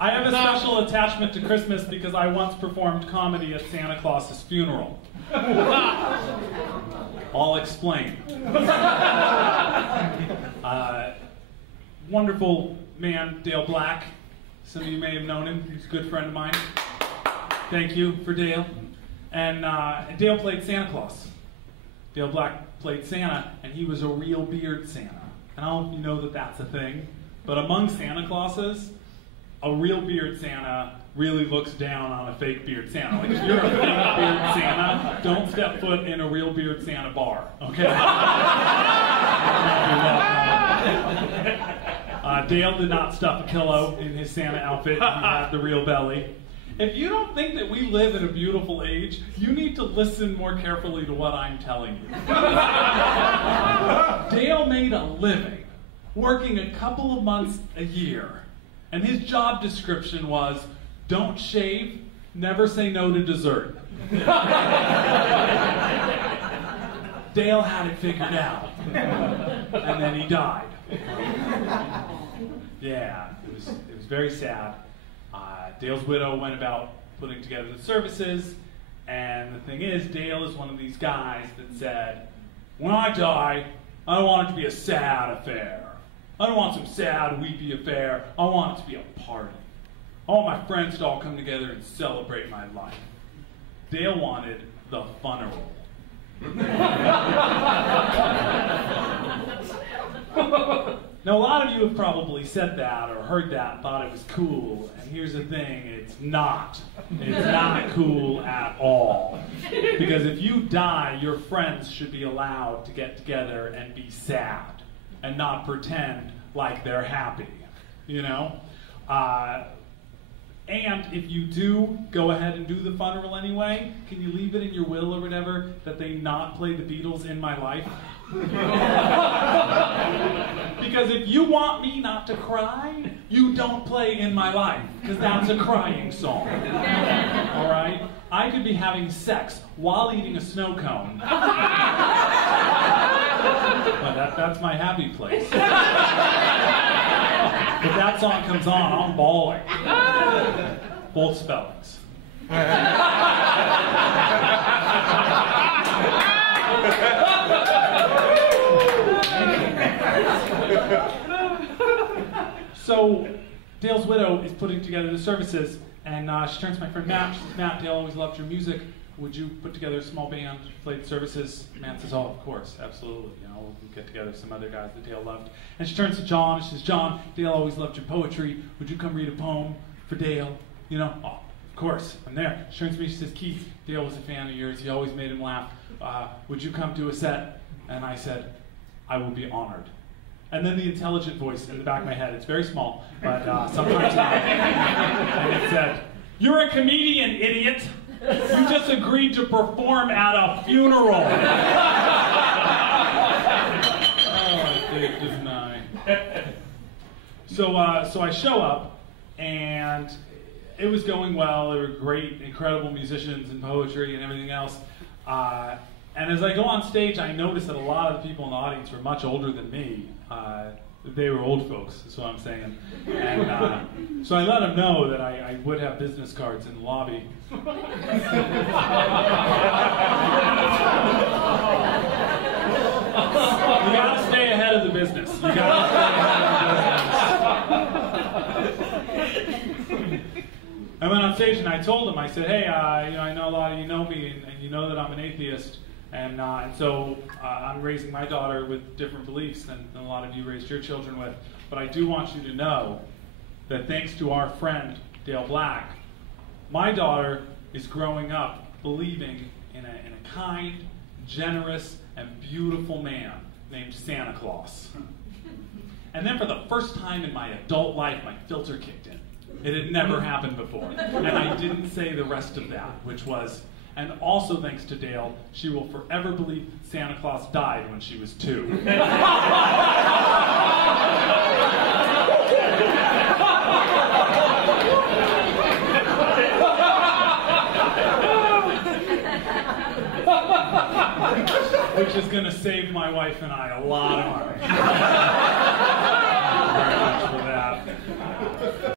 I have a special attachment to Christmas because I once performed comedy at Santa Claus's funeral. I'll explain. Wonderful man, Dale Black. Some of you may have known him. He's a good friend of mine. Thank you for Dale. And Dale played Santa Claus. Dale Black played Santa, and he was a real beard Santa. And I don't know if you know that that's a thing, but among Santa Clauses, a real beard Santa really looks down on a fake beard Santa. Like, if you're a fake beard Santa, don't step foot in a real beard Santa bar, okay? Dale did not stuff a pillow in his Santa outfit. He had the real belly. If you don't think that we live in a beautiful age, you need to listen more carefully to what I'm telling you. Dale made a living working a couple of months a year, and his job description was, don't shave, never say no to dessert. Dale had it figured out, and then he died. Yeah, it was very sad. Dale's widow went about putting together the services, and the thing is, Dale is one of these guys that said, when I die, I don't want it to be a sad affair. I don't want some sad, weepy affair. I want it to be a party. I want my friends to all come together and celebrate my life. Dale wanted the Fun-eral. Now, a lot of you have probably said that or heard that and thought it was cool, and here's the thing, it's not. It's not cool at all. Because if you die, your friends should be allowed to get together and be sad and not pretend like they're happy, you know? And if you do go ahead and do the Fun-eral anyway, can you leave it in your will or whatever that they not play the Beatles in my life? Because if you want me not to cry, you don't play In My Life, because that's a crying song. All right? I could be having sex while eating a snow cone. But that's my happy place. If that song comes on, I'm bawling. Both spellings. So Dale's widow is putting together the services, and she turns to my friend Matt. She says, Matt, Dale always loved your music. Would you put together a small band, play the services? Matt says, oh, of course, absolutely. You know, we'll get together some other guys that Dale loved. And she turns to John and she says, John, Dale always loved your poetry. Would you come read a poem for Dale? You know, oh, of course, I'm there. She turns to me, she says, Keith, Dale was a fan of yours. You always made him laugh. Would you come do a set? And I said, I will be honored. And then the intelligent voice in the back of my head, it's very small, but sometimes loud, and it said, you're a comedian, idiot. You just agreed to perform at a funeral. Oh, I didn't I? So I show up, and it was going well. They were great, incredible musicians and poetry and everything else. And as I go on stage, I notice that a lot of the people in the audience were much older than me. They were old folks, is what I'm saying. And so I let them know that I would have business cards in the lobby. You gotta stay ahead of the business. You gotta stay ahead of the business. I went on stage and I told them, I said, hey, I know a lot of you know me, and you know that I'm an atheist. And so I'm raising my daughter with different beliefs than a lot of you raised your children with. But I do want you to know that thanks to our friend, Dale Black, my daughter is growing up believing in a kind, generous, and beautiful man named Santa Claus. And then for the first time in my adult life, my filter kicked in. It had never happened before. And I didn't say the rest of that, which was, and also thanks to Dale, she will forever believe Santa Claus died when she was 2. Which is going to save my wife and I a lot of money.